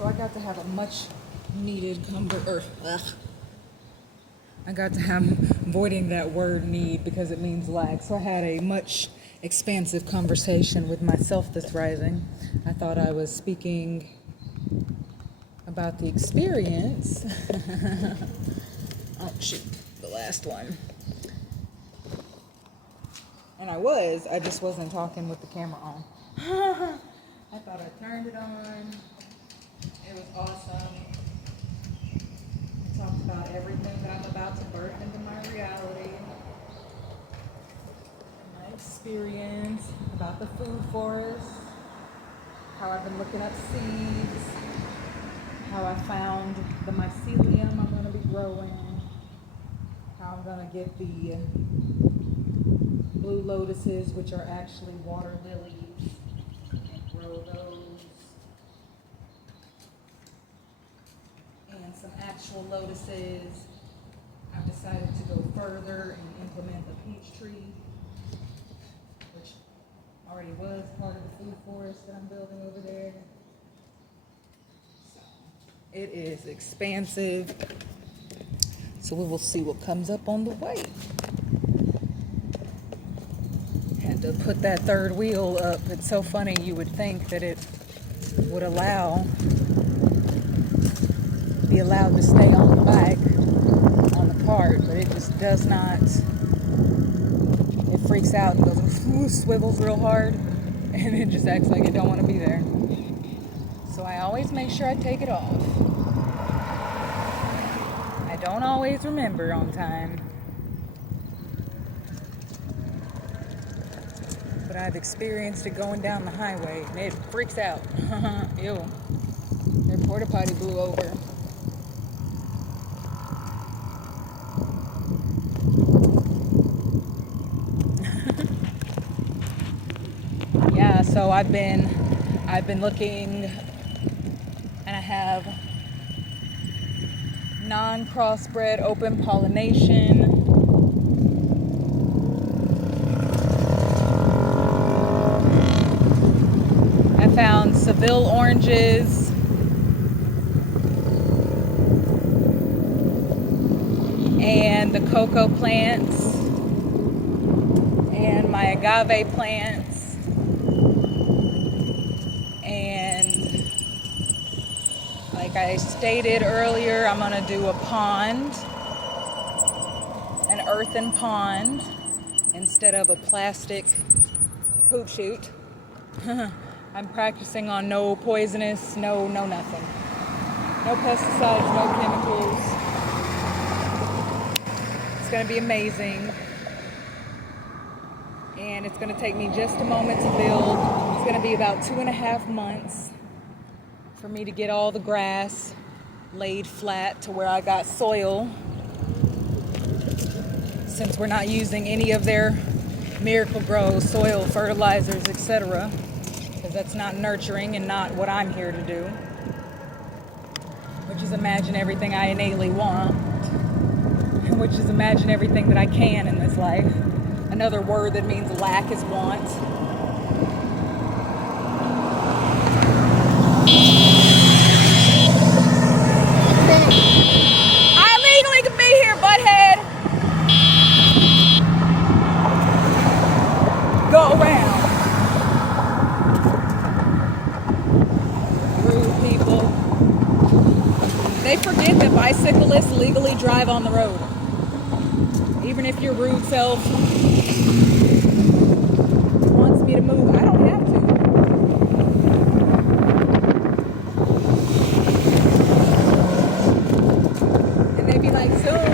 So I got to have a much needed I got to have avoiding that word need because it means lack. So I had a much expansive conversation with myself this rising. I thought I was speaking about the experience. Oh shoot, the last one. And I just wasn't talking with the camera on. I thought I turned it on. It was awesome. I talked about everything that I'm about to birth into my reality. My experience, about the food forest, how I've been looking up seeds, how I found the mycelium I'm going to be growing, how I'm going to get the blue lotuses, which are actually water lilies, and grow those. And some actual lotuses. I've decided to go further and implement the peach tree, which already was part of the food forest that I'm building over there. So it is expansive. So we will see what comes up on the way. Had to put that third wheel up. It's so funny, you would think that it would be allowed to stay on the back on the cart, but it just does not. It freaks out and goes swivels real hard, and it just acts like it don't want to be there. So I always make sure I take it off. I don't always remember on time, but I've experienced it going down the highway, and it freaks out. Ew. Their porta potty blew over. Yeah, so I've been looking, and I have non-crossbred open pollination. I found Seville oranges. And the cocoa plants. And my agave plants. And like I stated earlier, I'm going to do a pond. An earthen pond. Instead of a plastic poop chute. I'm practicing on no poisonous, no nothing. No pesticides, no chemicals. It's going to be amazing. And it's going to take me just a moment to build. It's going to be about 2.5 months for me to get all the grass laid flat to where I got soil. Since we're not using any of their Miracle Grow soil fertilizers, etc. Because that's not nurturing and not what I'm here to do. Which is imagine everything I innately want. Which is imagine everything that I can in this life. Another word that means lack is want. I legally can be here, butthead. Go around. Rude people. They forget that bicyclists legally drive on the road. Even if your rude self wants me to move, I don't have to. And they'd be like, soon,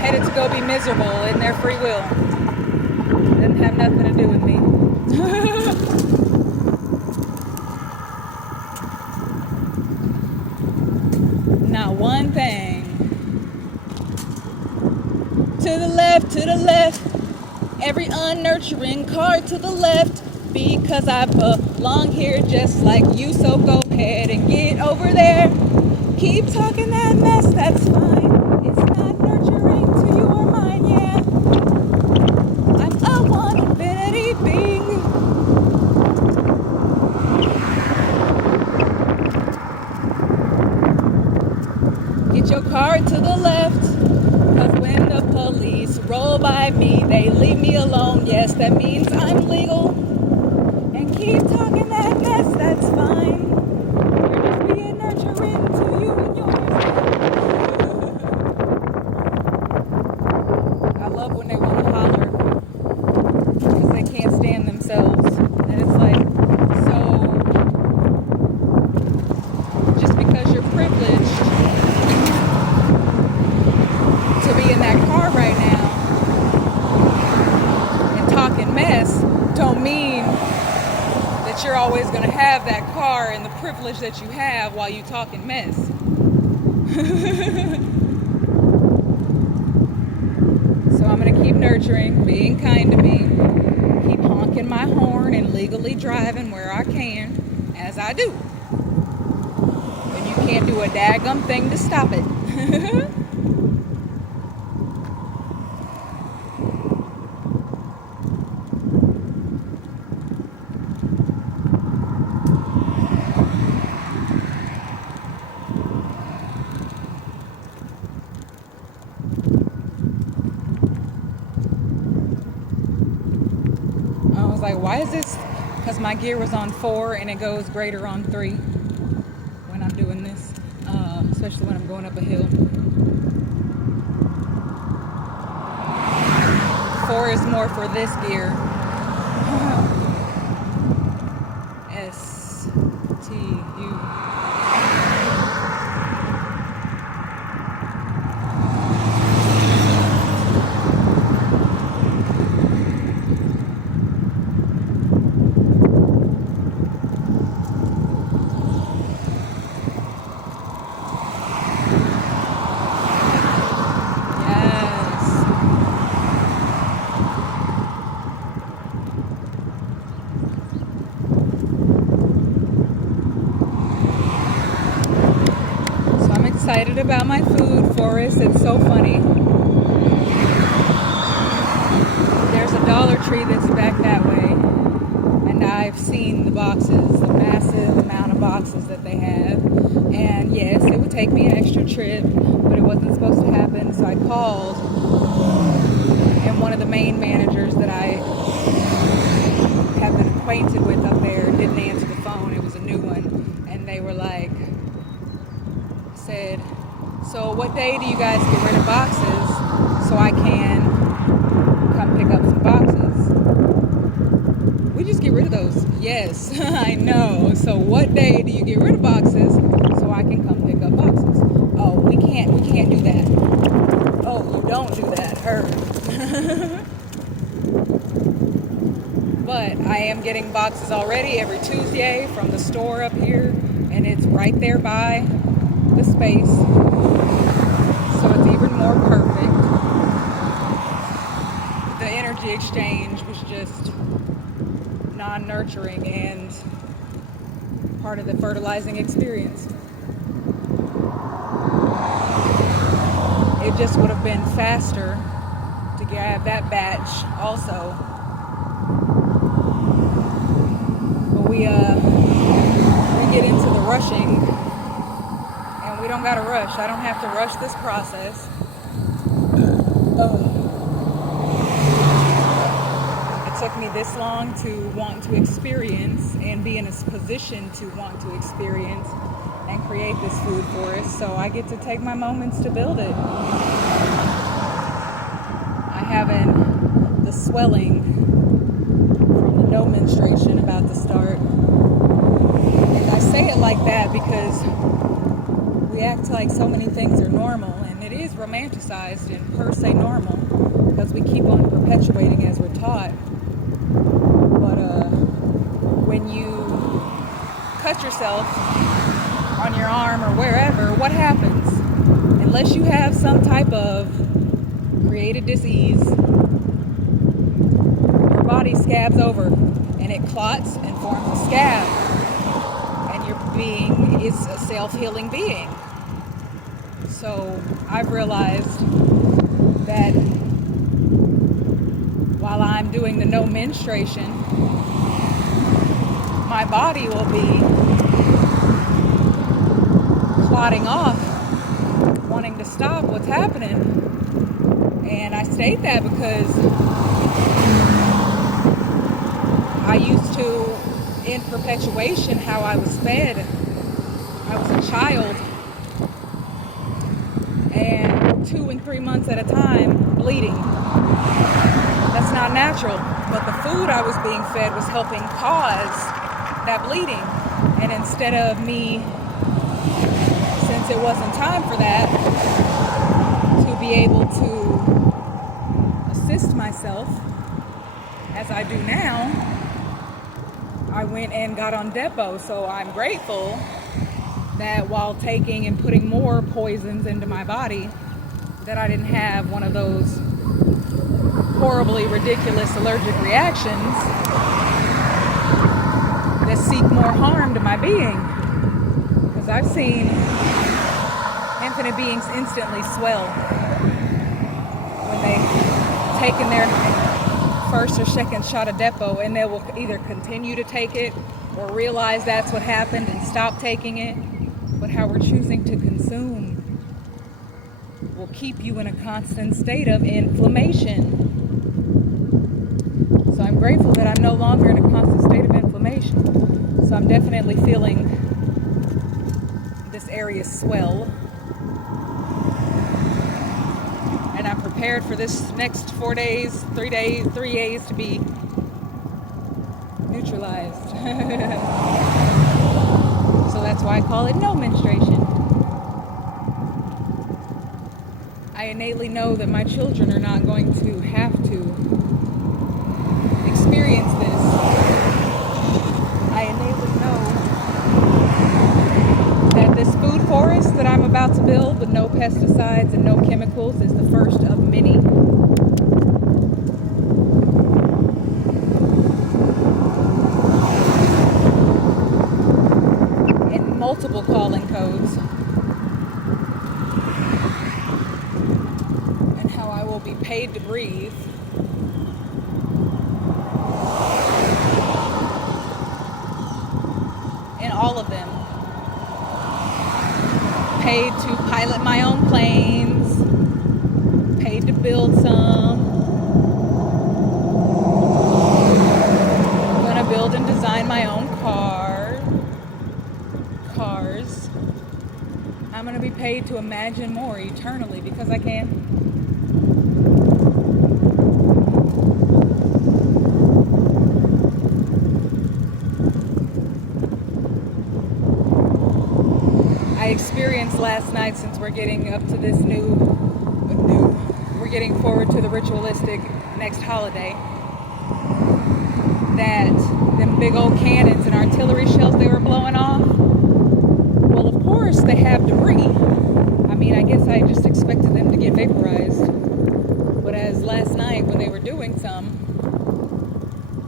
headed to go be miserable in their free will. Doesn't have nothing to do with me. Not one thing. To the left, every unnurturing car to the left, because I belong here just like you, so go ahead and get over there. Keep talking that mess, that's fine. It's not nurturing to you or mine, yeah. I'm a one infinity being. 'Cause your car to the left. Cause when the police roll by me, they leave me alone. Yes, that means I'm legal. And keep talking that mess, that's fine. You're just being nurturing to you and yours. I love when they want to holler because they can't stand themselves. And it's like, so just because you're privileged to be in that car right now and talking mess, don't mean that you're always going to have that car and the privilege that you have while you talking mess. So I'm going to keep nurturing, being kind to me, keep honking my horn and legally driving where I can, as I do. And you can't do a daggum thing to stop it. Like, why is this? Because my gear was on 4 and it goes greater on 3 when I'm doing this, especially when I'm going up a hill. 4 is more for this gear. STU. Excited about my food, Forrest. It's so funny. There's a Dollar Tree that's back that way, and I've seen the boxes, the massive amount of boxes that they have. And yes, it would take me an extra trip, but it wasn't supposed to happen, so I called, and one of the main managers that I have been acquainted with up there didn't answer the phone. It was a new one, and they were like, said, so what day do you guys get rid of boxes so I can come pick up some boxes? We just get rid of those. Yes, I know. So what day do you get rid of boxes so I can come pick up boxes? Oh, we can't do that. Oh, you don't do that. Heard. But I am getting boxes already every Tuesday from the store up here, and it's right there by the space, so it's even more perfect. The energy exchange was just non-nurturing and part of the fertilizing experience. It just would have been faster to grab that batch also, but we get into the rushing. We don't gotta rush. I don't have to rush this process. It took me this long to want to experience and be in a position to want to experience and create this food for us, so I get to take my moments to build it. I haven't the swelling from the no menstruation about to start. And I say it like that because we act like so many things are normal, and it is romanticized and per se normal because we keep on perpetuating as we're taught. But when you cut yourself on your arm or wherever, what happens? Unless you have some type of created disease, your body scabs over and it clots and forms a scab, and your being is a self-healing being. So I've realized that while I'm doing the no menstruation, my body will be clotting off one wanting to stop what's happening. And I state that because I used to, in perpetuation, how I was fed. I was a child, and 2 and 3 months at a time bleeding. That's not natural, but the food I was being fed was helping cause that bleeding. And instead of me, since it wasn't time for that, to be able to assist myself as I do now, I went and got on depot. So I'm grateful that while taking and putting more poisons into my body, that I didn't have one of those horribly ridiculous allergic reactions that seek more harm to my being. Because I've seen infinite beings instantly swell when they've taken their first or second shot of depot, and they will either continue to take it or realize that's what happened and stop taking it. But how we're choosing to consume will keep you in a constant state of inflammation. So I'm grateful that I'm no longer in a constant state of inflammation. So I'm definitely feeling this area swell. And I'm prepared for this next 4 days, 3 days to be neutralized. So that's why I call it no menstruation. I innately know that my children are not going to have to experience this. I innately know that this food forest that I'm about to build with no pesticides and no chemicals is the first of many. In multiple calling codes. And how I will be paid to breathe. In all of them. Paid to pilot my own planes, paid to build some, I'm gonna build and design my own cars. I'm gonna be paid to imagine more eternally because I can. I experienced last night, since we're getting up to this we're getting forward to the ritualistic next holiday, that them big old cannons and artillery shells they were blowing off, well, of course they have debris. I mean, I guess I just expected them to get vaporized. But as last night when they were doing some,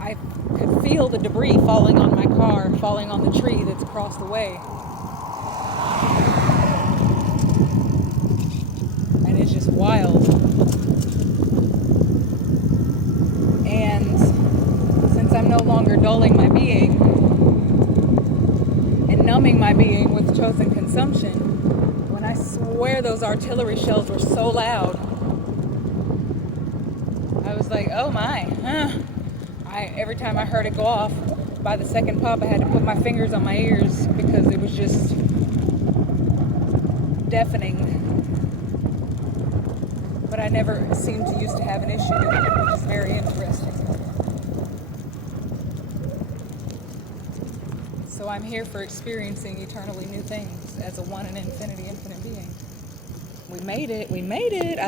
I could feel the debris falling on my car, falling on the tree that's across the way. And it's just wild. And since I'm no longer dulling my being and numbing my being with chosen consumption, when I swear those artillery shells were so loud, I was like, oh my, every time I heard it go off, by the second pop I had to put my fingers on my ears because it was just deafening. But I never seemed to used to have an issue with it, which is very interesting. So I'm here for experiencing eternally new things as a one in infinity, infinite being. We made it.